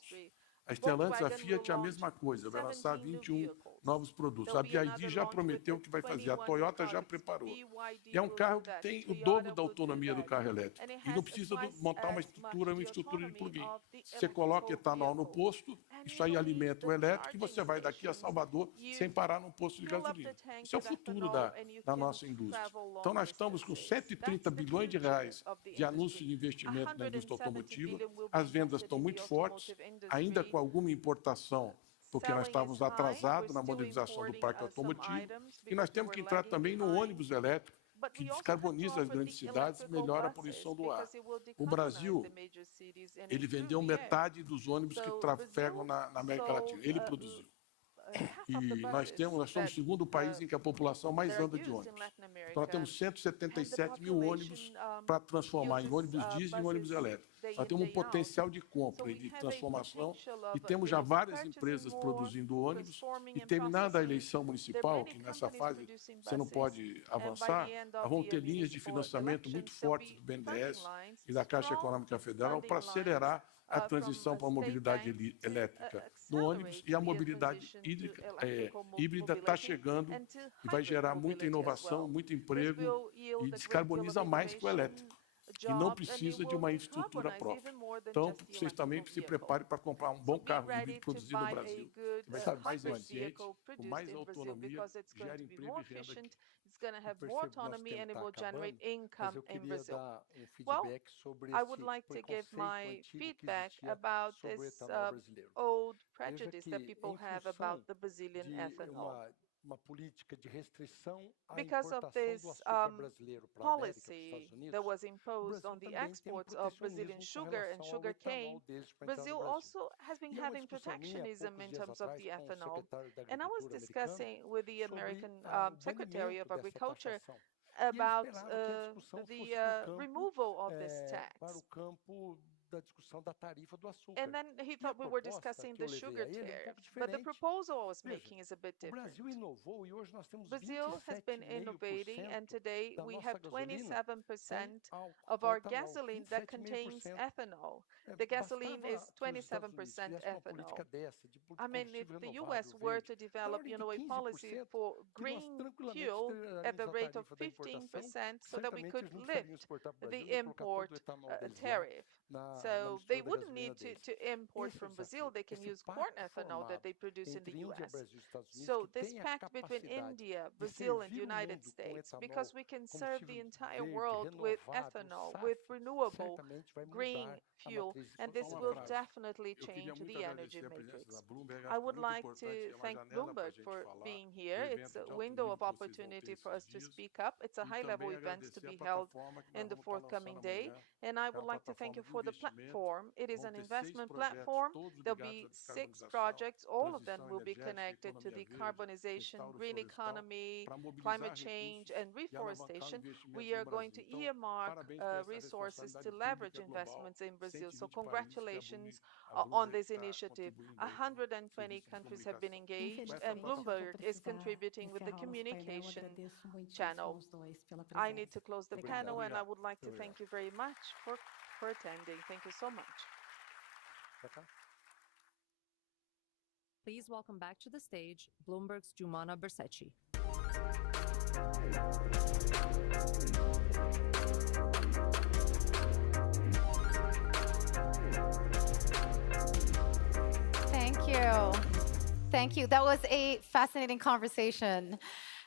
A Stellantis, a Fiat, é a mesma coisa, vai lançar 21 novos produtos. A BYD já prometeu que vai fazer, a Toyota já preparou. E é um carro que tem o dobro da autonomia do carro elétrico. E não precisa montar uma infraestrutura de plug-in. Você coloca etanol no posto, isso aí alimenta o elétrico e você vai daqui a Salvador sem parar num posto de gasolina. Isso é o futuro da nossa indústria. Então, nós estamos com 130 bilhões de reais de anúncios de investimento na indústria automotiva. As vendas estão muito fortes, ainda com alguma importação, porque nós estávamos atrasados na modernização do parque automotivo, e nós temos que entrar também no ônibus elétrico, que descarboniza as grandes cidades e melhora a poluição do ar. O Brasil, ele vendeu metade dos ônibus que trafegam na América Latina, ele produziu. E nós somos o segundo país em que a população mais anda de ônibus. Então, nós temos 177 mil ônibus para transformar em ônibus diesel e em ônibus elétrico. Nós temos um potencial de compra e de transformação e temos já várias empresas produzindo ônibus. E terminada a eleição municipal, que nessa fase você não pode avançar, vão ter linhas de financiamento muito fortes do BNDES e da Caixa Econômica Federal para acelerar a transição para a mobilidade elétrica no ônibus, e a mobilidade híbrida está chegando e vai gerar muita inovação, muito emprego e descarboniza mais que o elétrico. E não precisa de uma infraestrutura própria. Então, vocês também se preparem para comprar um bom carro híbrido produzido no Brasil. Vai ser mais eficiente, com mais autonomia, gera emprego e renda aqui. Mas eu queria dar feedback sobre esse preconceito antigo que existia sobre o etanol brasileiro. Veja que, em função de uma política de restrição à importação do açúcar brasileiro para a América, para os Estados Unidos, o Brasil também tem protecionismo com relação ao etanol desde para entrar no Brasil. E uma discussão minha, poucos dias atrás, com o secretário da Agricultura americano sobre o banimento dessa taxação. E ele esperava que a discussão fosse para o campo da discussão da tarifa do açúcar. And then he thought we were discussing the sugar tariff, but the proposal I was making is a bit O different. Brasil inovou e hoje nós temos Brazil has been innovating, and today da we nossa have gasolina 27% com of our etanol, gasoline that contains 27,5%. ethanol. The gasoline is Bastava que os Estados Unidos 27% tivessem uma ethanol. política dessa de I mean, if combustível the renovável, US were verde, to develop, na ordem de a policy 15%, for que nós green tranquilamente fuel at the tiraríamos a rate of tarifa da importação, 15%, so that we certamente could eles não precisariam lift exportar para o Brasil the e colocar todo o import etanol deles lá tariff. na So mistura they da wouldn't gasolina need deles. to import Esse é o from Brazil. They can desafio. use Esse corn pacto ethanol that they produce in the entre Índia, US. Brasil e Estados Unidos, So que this tem a pact between capacidade India, de Brazil, and servir o United mundo com States, etanol, because we can serve the combustível entire verde, world with renovável, ethanol, SAF, with renewable certamente vai green mudar a fuel, matriz de and this Só uma will frase. definitely Eu queria change muito the energy agradecer a presença matrix. da Bloomberg. I Acho que é would muito like importante, to é uma thank janela para a Bloomberg gente for falar being do here. evento It's de a alto window nível of que vocês vão ter opportunity for us esses to dias. speak up. It's a E high-level também event to agradecer be a held plataforma que in nós the vamos estar forthcoming lançando day. amanhã, And I que é would uma like to thank you plataforma de for the investimento platform. It is an investment platform. There'll be 6 projects. All of them will be connected to decarbonization, green economy, climate change, and reforestation. We are going to earmark resources to leverage investments in Brazil. So congratulations on this initiative. 120 countries have been engaged, and Bloomberg is contributing with the communication channel. I need to close the panel, and I would like to thank you very much for attending. Thank you so much. Please welcome back to the stage Bloomberg's Jumana Bersetti. Thank you. Thank you. That was a fascinating conversation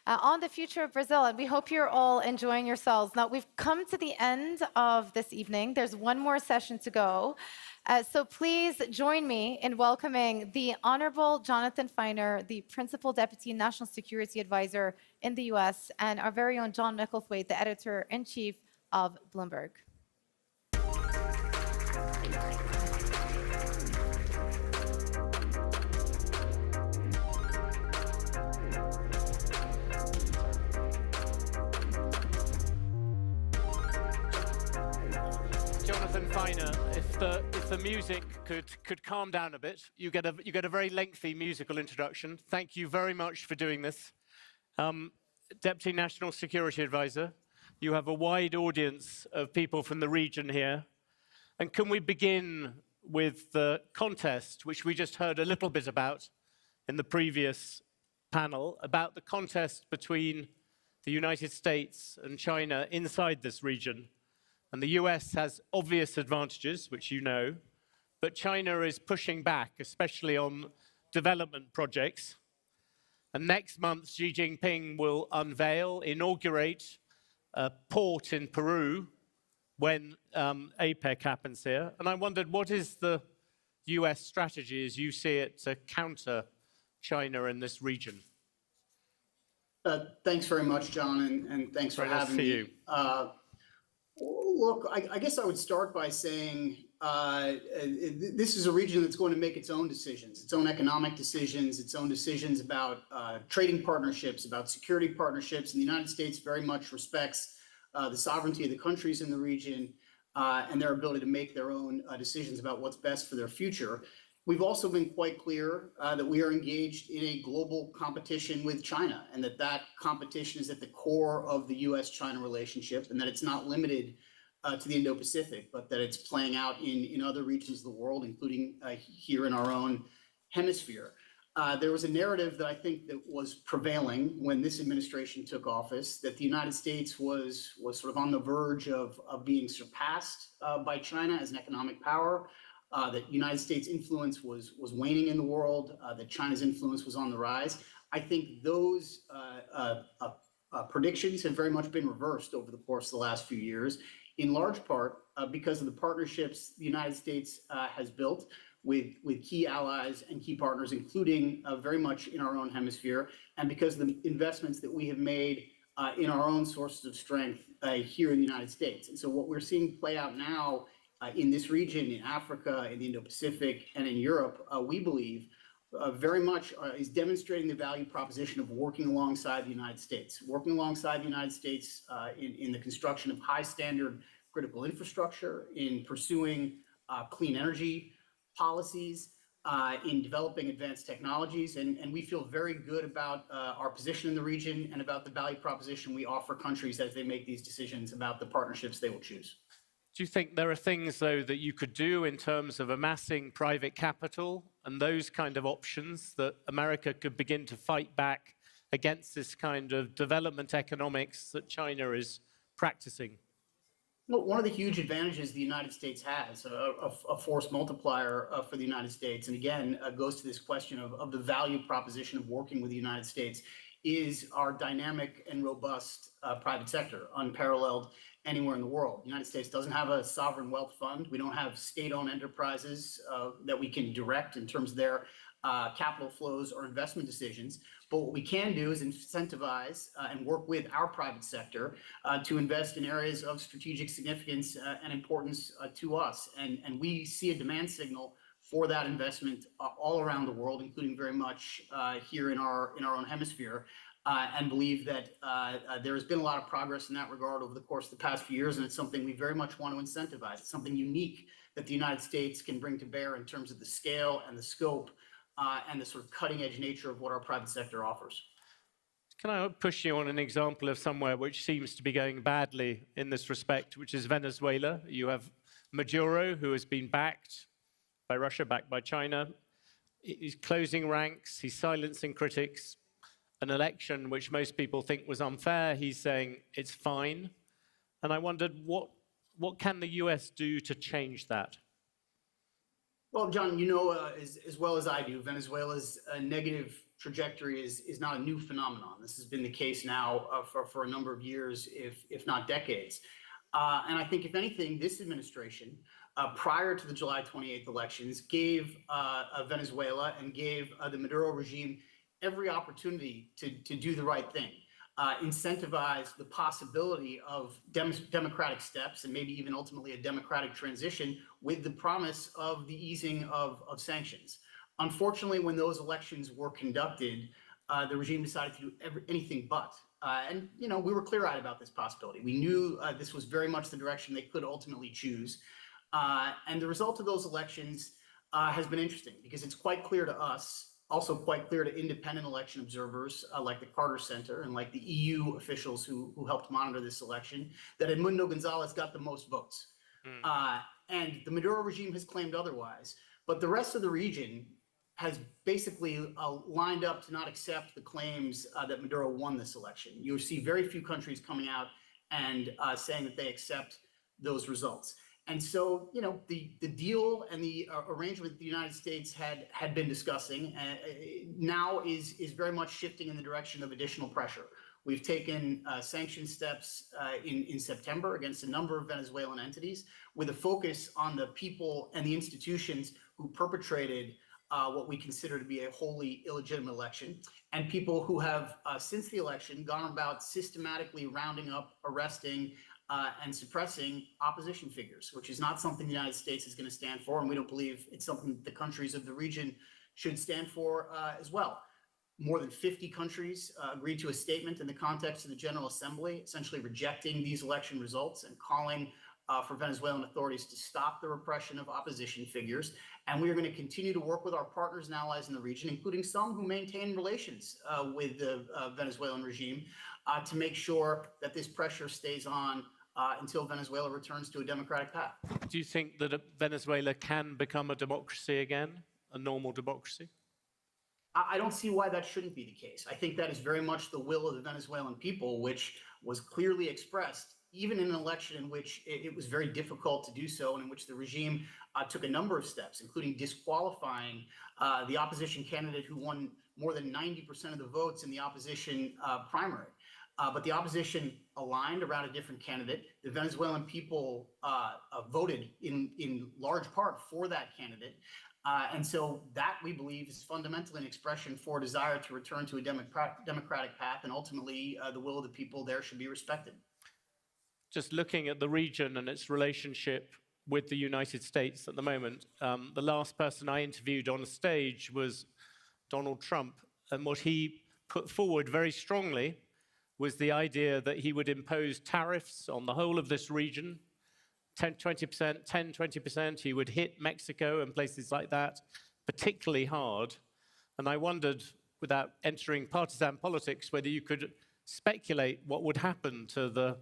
on the future of Brazil, and we hope you're all enjoying yourselves. Now, we've come to the end of this evening. There's one more session to go. So please join me in welcoming the Honorable Jonathan Feiner, the Principal Deputy National Security Advisor in the US, and our very own John Micklethwaite, the Editor-in-Chief of Bloomberg. Jonathan Feiner, if the music could calm down a bit, you get a very lengthy musical introduction. Thank you very much for doing this. Deputy National Security Advisor, you have a wide audience of people from the region here. And can we begin with the contest, which we just heard a little bit about in the previous panel, about the contest between the United States and China inside this region. And the US has obvious advantages, which you know, but China is pushing back, especially on development projects. And next month, Xi Jinping will inaugurate a port in Peru when APEC happens here. And I wondered, what is the US strategy as you see it to counter China in this region? Thanks very much, John, and thanks for having me. Look, I guess I would start by saying this is a region that's going to make its own decisions, its own economic decisions, its own decisions about trading partnerships, about security partnerships. And the United States very much respects the sovereignty of the countries in the region and their ability to make their own decisions about what's best for their future. We've also been quite clear that we are engaged in a global competition with China, and that competition is at the core of the US-China relationship, and that it's not limited to the Indo-Pacific, but that it's playing out in other regions of the world, including here in our own hemisphere. There was a narrative that I think that was prevailing when this administration took office, that the United States was sort of on the verge of being surpassed by China as an economic power. That United States influence was waning in the world, that China's influence was on the rise. I think those predictions have very much been reversed over the course of the last few years, in large part because of the partnerships the United States has built with key allies and key partners, including very much in our own hemisphere, and because of the investments that we have made in our own sources of strength here in the United States. And so what we're seeing play out now in this region, in Africa, in the Indo-Pacific, and in Europe, we believe very much is demonstrating the value proposition of working alongside the United States, in the construction of high standard critical infrastructure, in pursuing clean energy policies, in developing advanced technologies. And we feel very good about our position in the region and about the value proposition we offer countries as they make these decisions about the partnerships they will choose. Do you think there are things, though, that you could do in terms of amassing private capital and those kind of options that America could begin to fight back against this kind of development economics that China is practicing? Well, one of the huge advantages the United States has, a force multiplier for the United States, and again, goes to this question of the value proposition of working with the United States, is our dynamic and robust private sector, unparalleled anywhere in the world. The United States doesn't have a sovereign wealth fund. We don't have state-owned enterprises that we can direct in terms of their capital flows or investment decisions. But what we can do is incentivize and work with our private sector to invest in areas of strategic significance and importance to us. And we see a demand signal for that investment all around the world, including very much here in our own hemisphere, and believe that there has been a lot of progress in that regard over the course of the past few years, and it's something we very much want to incentivize. It's something unique that the United States can bring to bear in terms of the scale and the scope and the sort of cutting-edge nature of what our private sector offers. Can I push you on an example of somewhere which seems to be going badly in this respect, which is Venezuela? You have Maduro, who has been backed by Russia, backed by China. He's closing ranks, he's silencing critics. An election which most people think was unfair, he's saying it's fine. And I wondered, what can the US do to change that? Well, John, you know as well as I do, Venezuela's negative trajectory is not a new phenomenon. This has been the case now for a number of years, if not decades. And I think, if anything, this administration, prior to the July 28th elections, gave Venezuela and gave the Maduro regime every opportunity to do the right thing. Incentivize the possibility of democratic steps and maybe even ultimately a democratic transition with the promise of the easing of sanctions. Unfortunately, when those elections were conducted, the regime decided to do anything but. And, you know, we were clear-eyed about this possibility. We knew this was very much the direction they could ultimately choose. And the result of those elections has been interesting because it's quite clear to us, also quite clear to independent election observers like the Carter Center and like the EU officials who helped monitor this election, that Edmundo Gonzalez got the most votes. And the Maduro regime has claimed otherwise. But the rest of the region has basically lined up to not accept the claims that Maduro won this election. You see very few countries coming out and saying that they accept those results. And so, you know, the deal and the arrangement the United States had been discussing now is very much shifting in the direction of additional pressure. We've taken sanction steps in September against a number of Venezuelan entities with a focus on the people and the institutions who perpetrated what we consider to be a wholly illegitimate election, and people who have, since the election, gone about systematically rounding up, arresting, and suppressing opposition figures, which is not something the United States is going to stand for, and we don't believe it's something that the countries of the region should stand for as well. More than 50 countries agreed to a statement in the context of the General Assembly, essentially rejecting these election results and calling for Venezuelan authorities to stop the repression of opposition figures. And we are going to continue to work with our partners and allies in the region, including some who maintain relations with the Venezuelan regime, to make sure that this pressure stays on until Venezuela returns to a democratic path. Do you think that Venezuela can become a democracy again, a normal democracy? I don't see why that shouldn't be the case. I think that is very much the will of the Venezuelan people, which was clearly expressed even in an election in which it was very difficult to do so, and in which the regime took a number of steps, including disqualifying the opposition candidate who won more than 90% of the votes in the opposition primary. But the opposition aligned around a different candidate. The Venezuelan people voted in large part for that candidate. And so that, we believe, is fundamentally an expression for a desire to return to a democratic path, and ultimately the will of the people there should be respected. Just looking at the region and its relationship with the United States at the moment, the last person I interviewed on a stage was Donald Trump, and what he put forward very strongly was the idea that he would impose tariffs on the whole of this region, 20%, 20%. He would hit Mexico and places like that particularly hard. And I wondered, without entering partisan politics, whether you could speculate what would happen to the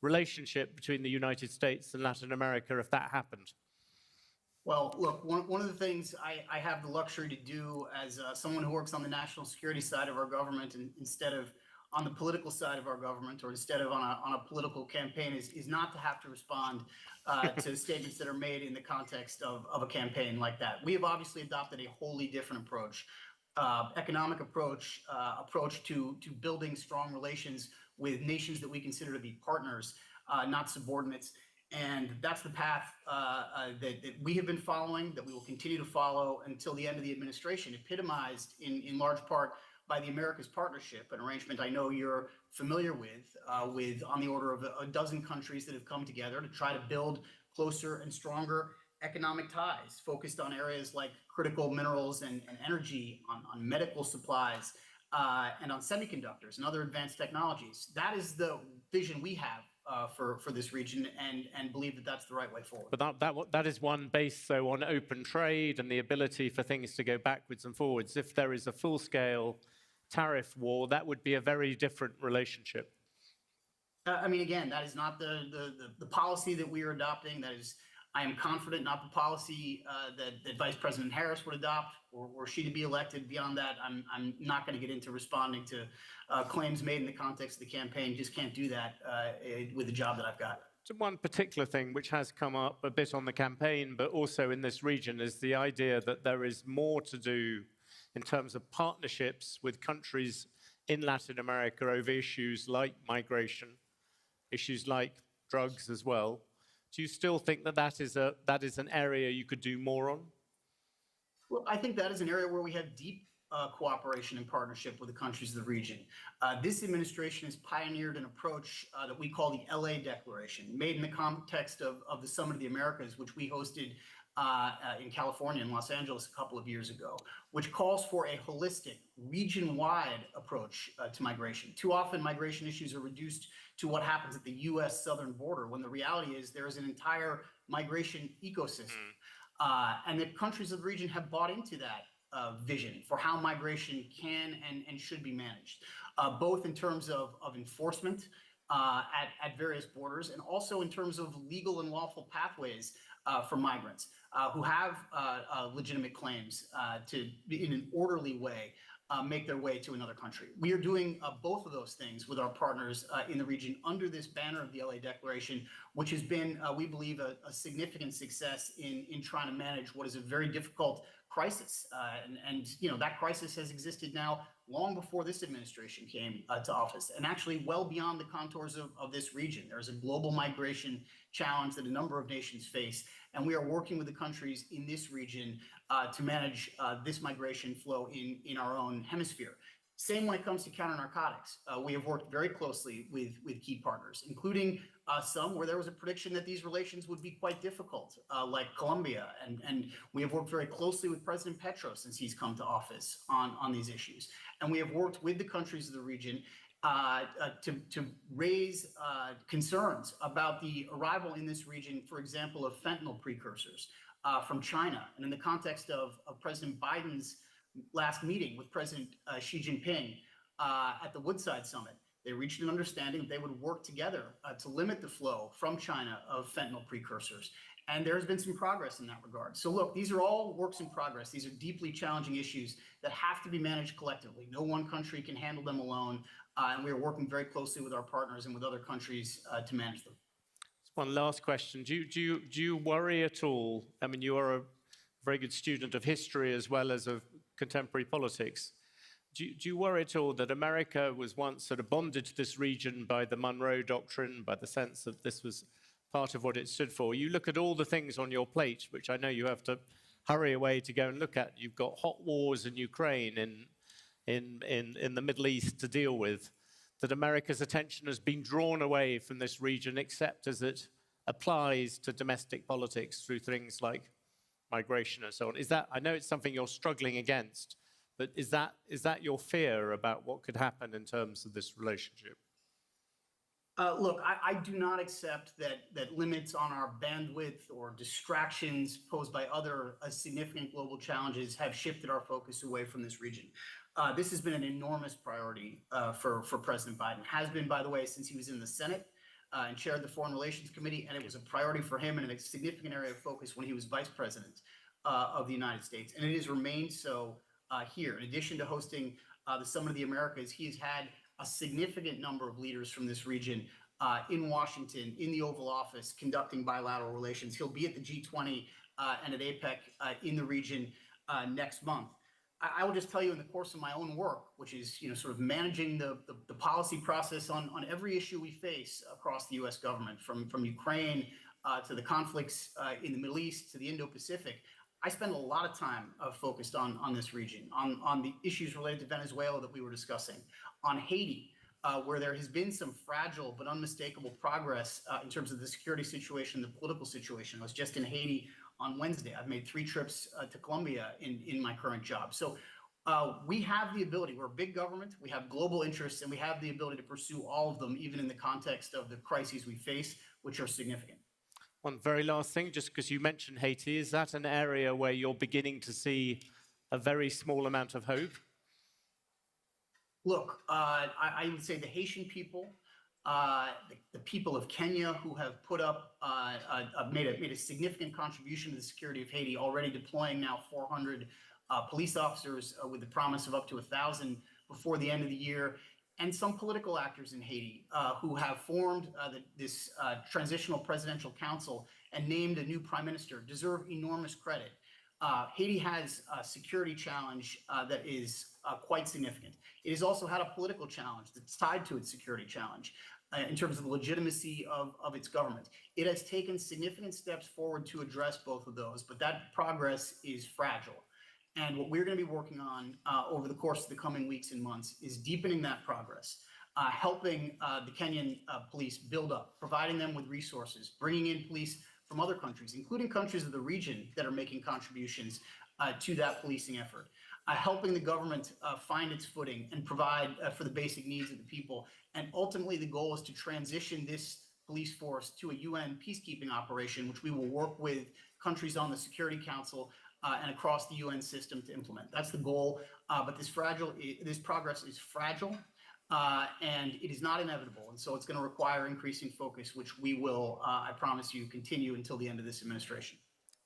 relationship between the United States and Latin America if that happened. Well, look, one of the things I have the luxury to do as someone who works on the national security side of our government, and instead of on the political side of our government, or instead of on a political campaign, is not to have to respond to statements that are made in the context of a campaign like that. We have obviously adopted a wholly different approach, economic approach to building strong relations with nations that we consider to be partners, not subordinates. And that's the path that we have been following, that we will continue to follow until the end of the administration, epitomized in large part by the Americas Partnership, an arrangement I know you're familiar with on the order of a dozen countries that have come together to try to build closer and stronger economic ties, focused on areas like critical minerals and energy, on medical supplies, and on semiconductors and other advanced technologies. That is the vision we have for this region, and believe that that's the right way forward. But that is one based, though, on open trade and the ability for things to go backwards and forwards. If there is a full-scale tariff war, that would be a very different relationship. I mean, again, that is not the policy that we are adopting. That is, I am confident, not the policy that Vice President Harris would adopt, or she to be elected. Beyond that, I'm not going to get into responding to claims made in the context of the campaign. Just can't do that with the job that I've got. So one particular thing which has come up a bit on the campaign, but also in this region, is the idea that there is more to do in terms of partnerships with countries in Latin America over issues like migration, issues like drugs as well. Do you still think that that is an area you could do more on? Well, I think that is an area where we have deep cooperation and partnership with the countries of the region. This administration has pioneered an approach that we call the LA Declaration, made in the context of the Summit of the Americas, which we hosted in California, in Los Angeles, a couple of years ago, which calls for a holistic, region-wide approach to migration. Too often, migration issues are reduced to what happens at the U.S. southern border, when the reality is there is an entire migration ecosystem. And the countries of the region have bought into that vision for how migration can and should be managed, both in terms of enforcement at various borders, and also in terms of legal and lawful pathways for migrants who have legitimate claims to, in an orderly way, make their way to another country. We are doing both of those things with our partners in the region under this banner of the LA Declaration, which has been, we believe, a significant success in trying to manage what is a very difficult crisis. And you know, that crisis has existed now long before this administration came to office, and actually well beyond the contours of this region. There's a global migration challenge that a number of nations face, and we are working with the countries in this region to manage this migration flow in our own hemisphere. Same when it comes to counter-narcotics. We have worked very closely with key partners, including some where there was a prediction that these relations would be quite difficult, like Colombia. And we have worked very closely with President Petro since he's come to office on these issues. And we have worked with the countries of the region to raise concerns about the arrival in this region, for example, of fentanyl precursors from China. And in the context of President Biden's last meeting with President Xi Jinping at the Woodside Summit, they reached an understanding that they would work together to limit the flow from China of fentanyl precursors. And there has been some progress in that regard. So look, these are all works in progress. These are deeply challenging issues that have to be managed collectively. No one country can handle them alone. And we are working very closely with our partners and with other countries to manage them. One last question. Do you worry at all? I mean, you are a very good student of history as well as of contemporary politics. Do you worry at all that America was once sort of bonded to this region by the Monroe Doctrine, by the sense that this was part of what it stood for? You look at all the things on your plate, which I know you have to hurry away to go and look at. You've got hot wars in Ukraine, in the Middle East to deal with, that America's attention has been drawn away from this region, except as it applies to domestic politics through things like migration and so on. Is that, I know it's something you're struggling against, but is that your fear about what could happen in terms of this relationship? Look, I do not accept that limits on our bandwidth or distractions posed by other significant global challenges have shifted our focus away from this region. This has been an enormous priority for President Biden. Has been, by the way, since he was in the Senate and chaired the Foreign Relations Committee, and it was a priority for him and a significant area of focus when he was Vice President of the United States. And it has remained so here. In addition to hosting the Summit of the Americas, he has had a significant number of leaders from this region in Washington, in the Oval Office, conducting bilateral relations. He'll be at the G20 and at APEC in the region next month. I will just tell you, in the course of my own work, which is sort of managing the policy process on every issue we face across the U.S. government, from Ukraine to the conflicts in the Middle East, to the Indo-Pacific, I spend a lot of time focused on this region, on the issues related to Venezuela that we were discussing, on Haiti, where there has been some fragile but unmistakable progress in terms of the security situation, the political situation. I was just in Haiti on Wednesday. I've made 3 trips to Colombia in my current job. So we have the ability, we're a big government, we have global interests, and we have the ability to pursue all of them, even in the context of the crises we face, which are significant. One very last thing, just because you mentioned Haiti, is that an area where you're beginning to see a very small amount of hope? Look, I would say the Haitian people, the people of Kenya who have put up, made a significant contribution to the security of Haiti, already deploying now 400 police officers with the promise of up to 1,000 before the end of the year, and some political actors in Haiti who have formed this transitional presidential council and named a new prime minister deserve enormous credit. Haiti has a security challenge that is quite significant. It has also had a political challenge that's tied to its security challenge in terms of the legitimacy of its government. It has taken significant steps forward to address both of those, but that progress is fragile. And what we're going to be working on over the course of the coming weeks and months is deepening that progress, helping the Kenyan police build up, providing them with resources, bringing in police from other countries, including countries of the region that are making contributions to that policing effort, helping the government find its footing and provide for the basic needs of the people. And ultimately, the goal is to transition this police force to a UN peacekeeping operation, which we will work with countries on the Security Council and across the UN system to implement. That's the goal, but this progress is fragile, and it is not inevitable. And so it's going to require increasing focus, which we will, I promise you, continue until the end of this administration.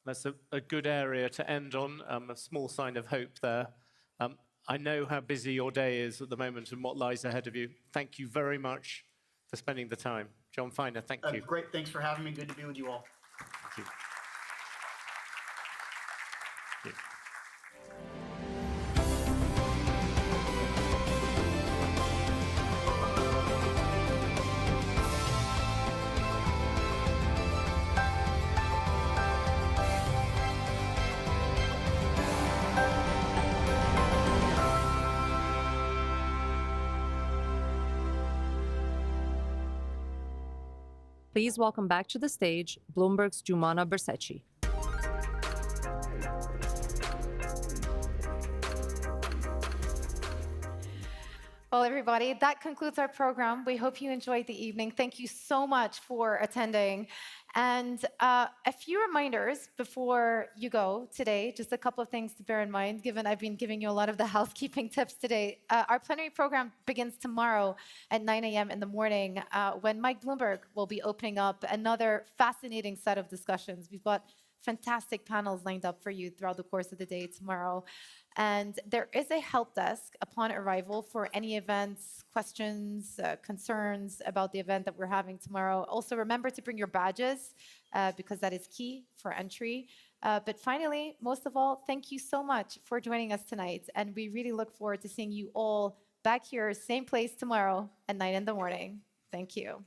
That's a good area to end on, a small sign of hope there. I know how busy your day is at the moment and what lies ahead of you. Thank you very much for spending the time. John Feiner, thank you. Great, thanks for having me. Good to be with you all. Thank you. Thank you. Please welcome back to the stage Bloomberg's Jumana Bercetci. Well, everybody, that concludes our program. We hope you enjoyed the evening. Thank you so much for attending. And a few reminders before you go today, just a couple of things to bear in mind, given I've been giving you a lot of the housekeeping tips today. Our plenary program begins tomorrow at 9 a.m. in the morning when Mike Bloomberg will be opening up another fascinating set of discussions. We've got fantastic panels lined up for you throughout the course of the day tomorrow. And there is a help desk upon arrival for any events, questions, concerns about the event that we're having tomorrow. Also, remember to bring your badges because that is key for entry. But finally, most of all, thank you so much for joining us tonight. And we really look forward to seeing you all back here, same place tomorrow at 9 in the morning. Thank you.